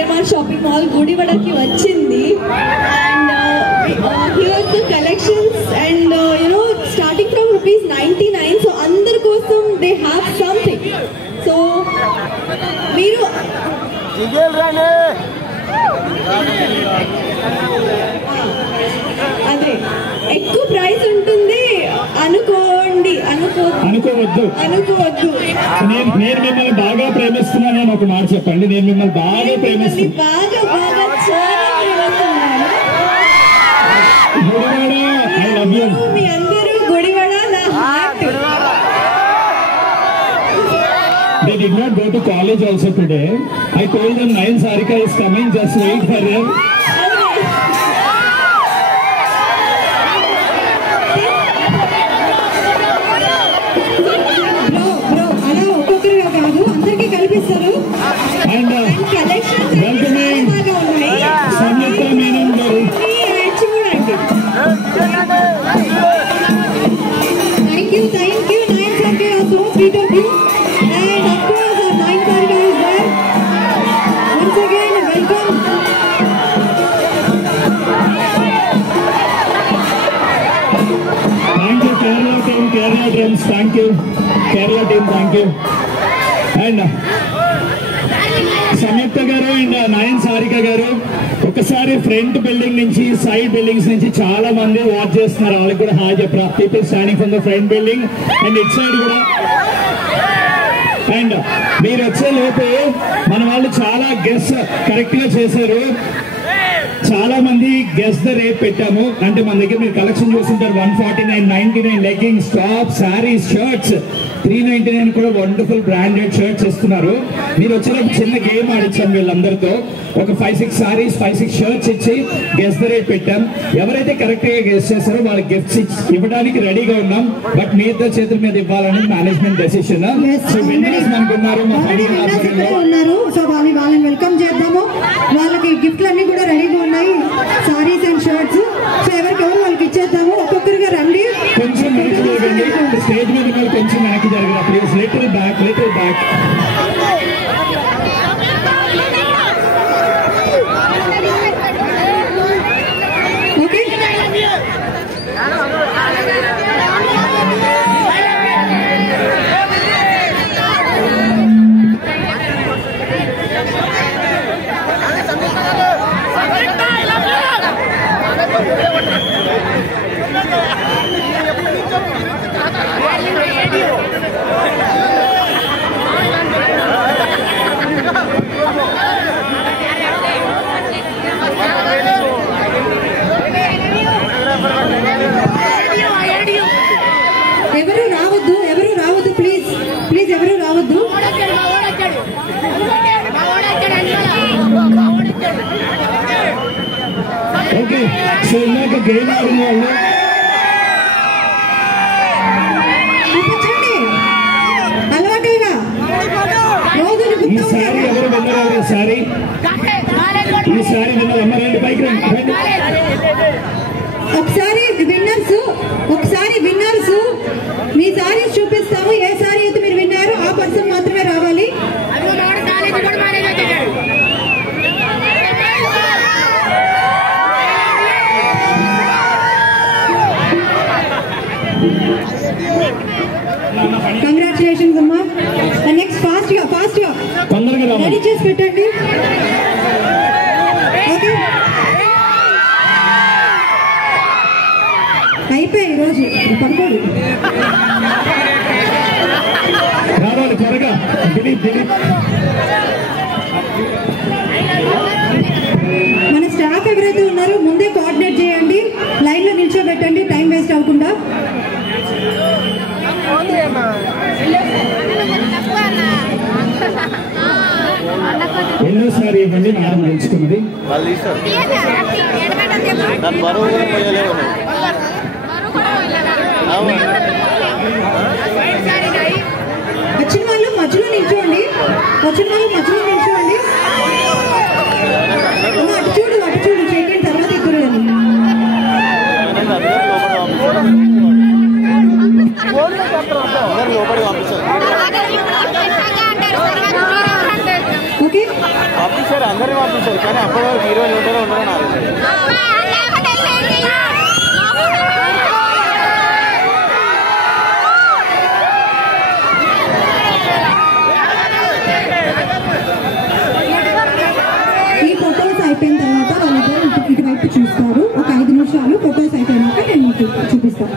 CMR shopping mall గుడివాడకి వచ్చింది. And here the collections and starting from ₹99. So అందరి కోసం they have something. So మీరు అదే ఎక్కువ ప్రైస్ ఉంటుంది అనుకోవద్దు. నేను మిమ్మల్ని బాగా ప్రేమిస్తున్నాను ఒక మాట చెప్పండి. నేను మిమ్మల్ని బాగా ప్రేమిస్తున్నాను. Gudivada I love you. మీ అందరూ గుడివాడ నా heart. They did not go to college also today. I told them Nayan Sarika is coming. Just wait for them. And welcoming Samyukta Menon garu. Thank you. Nayan Sarika is so sweet of you. And of course, our Nayan Sarika is there. Once again, welcome. Thank you, Kerala team, Kerala drums. Thank you, Kerala team. Thank you. And Samyukta garu and Nayan Sarika garu. ఒకసారి front building నుంచి side buildings నుంచి చాలా మంది watch చేస్తున్నారు. వాళ్ళకి కూడా hi చెప్పరా. People standing from the front building and it side కూడా. అండ్ మీరు వచ్చే లోపు మన వాళ్ళు చాలా గెస్ కరెక్ట్ గా చేశారు. చాలా మంది గెస్ ద రేట్ పెట్టాము. అంటే మన దగ్గర మీరు కలెక్షన్ చూస్తుంటారు. 149, 99 లెగ్గింగ్స్, టాప్, శారీస్, షర్ట్స్. 399 కూడా వండర్ఫుల్ బ్రాండెడ్ షర్ట్స్ ఇస్తున్నారు. మీరు వచ్చినప్పుడు చిన్న గేమ్ ఆడించాం వీళ్ళందరితో. ఒక 5-6 సారీస్ 5-6 షర్ట్స్ ఇచ్చి గెస్ ద రేట్ పెట్టాం. ఎవరైతే కరెక్ట్ గా గెస్ చేస్తారో వాళ్ళకి గిఫ్ట్స్ ఇవ్వడానికి రెడీగా ఉన్నాం. బట్ మీ ఇద్దరు చేతుల మీద ఇవ్వాలని మేనేజ్మెంట్ డెసిషన్. సో విన్నర్స్ మనకున్నారు, మా ఉన్నారు. సో వాళ్ళని వెల్కమ్ చేద్దాము. వాళ్ళకి గిఫ్ట్లు అన్ని కూడా రెడీగా ఉన్నాయి, సారీస్ అండ్ షర్ట్స్. సో ఎవరికెవరు వాళ్ళకి ఇచ్చేద్దాము. ఒక్కొక్కరిగా రండి. కొంచెం వెనక్కి జరగండి. స్టేజ్ మీద కొంచెం వెనక్కి జరగండి ప్లీజ్. Little back. ఓకే, ఎవరు రావద్దు ప్లీజ్ ఎవరు రావద్దు. ఓకే, సో ఇందాక గేమ్ ఆడిన వాళ్ళు అలవాటేగా ఈ సారీ ఎవరు విన్నారు? ఈ సారీ విన్నారు అమ్మారండి పైకి రండి. ఒకసారి విన్నర్స్ మీ సారీ చూపిస్తాము. ఏ సారీ అయితే మీరు విన్నారో ఆ పర్సన్ మాత్రమే రావాలి. కంగ్రాచులేషన్స్ అమ్మా. నెక్స్ట్ ఫాస్ట్ గా రెడీ చేసి పెట్టండి. ఓకే, అయిపోయి ఈరోజు పడుకోడు. రావాలి త్వరగా. మన స్టాఫ్ ఎవరైతే ఉన్నారో ముందే కోఆర్డినేట్ చేయండి. లైన్ లో నిల్చోబెట్టండి, టైం వేస్ట్ అవ్వకుండా. ఎన్నోసారి ఇవ్వండి మేడం తెలుసుకున్నది. వచ్చిన వాళ్ళు మధ్యలో నిల్చోండి. అటు చూడు చెక్కిన తర్వాత ఇక్కడ ఓకే. జనవరి పంపిస్తారు కానీ అప్పటి వరకు హీరోయిన్ ఉంటారో ఉండరో నాకు ఈ ఫొటోస్ అయిపోయిన తర్వాత వాళ్ళిద్దరు ఇటువైపు చూస్తారు. ఒక 5 నిమిషాలు ఫొటోస్ అయిపోయినాక నేను మీకు చూపిస్తాను.